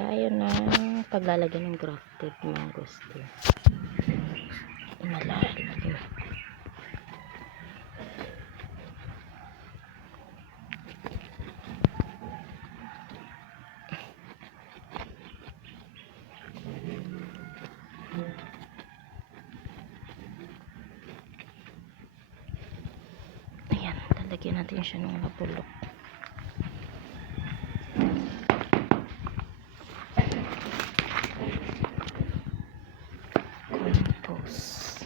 tayo ng paglalagyan ng grafted mangosteen. Malalim. Ayan, lalagyan natin siya ng mabulok. Compost.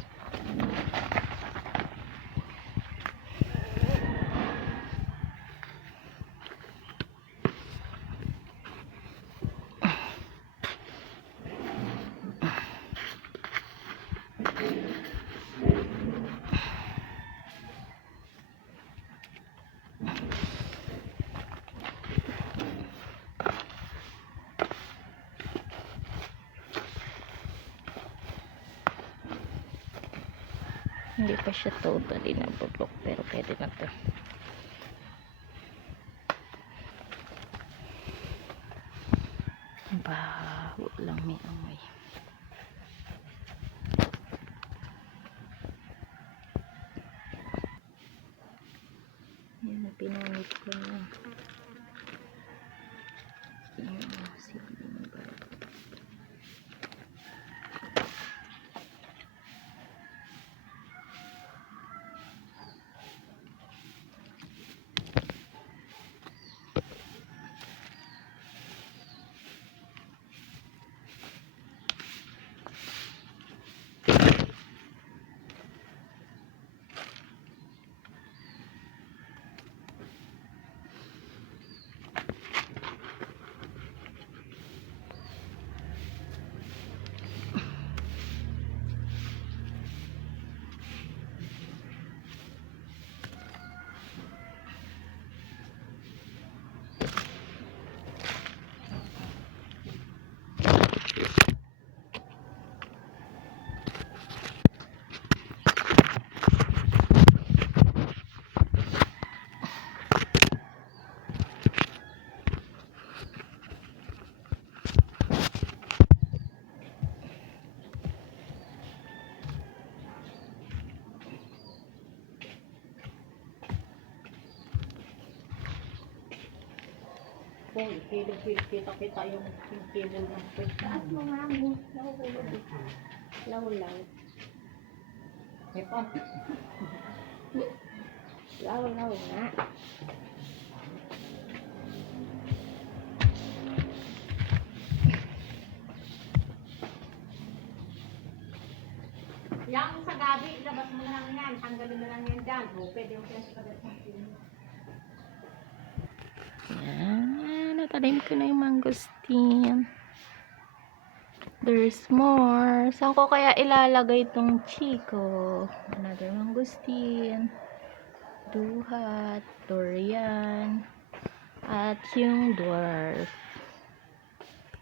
Hindi pa siya totally nabulok pero pwede na to. Baho lang, may amoy. Yan, pinamit ko na. Kung kita yung kilo ng pwesta. At mga mo, law-law. Epon. Law-law nga. Yang sa gabi, labas mo na lang yan. Tanggalin mo lang yan dyan. O, pwede yung pwesta ka Yan, natanim ko na yung mangosteen. There's more. Saan ko kaya ilalagay itong Chico? Another mangosteen. Duhat, durian, at yung dwarf.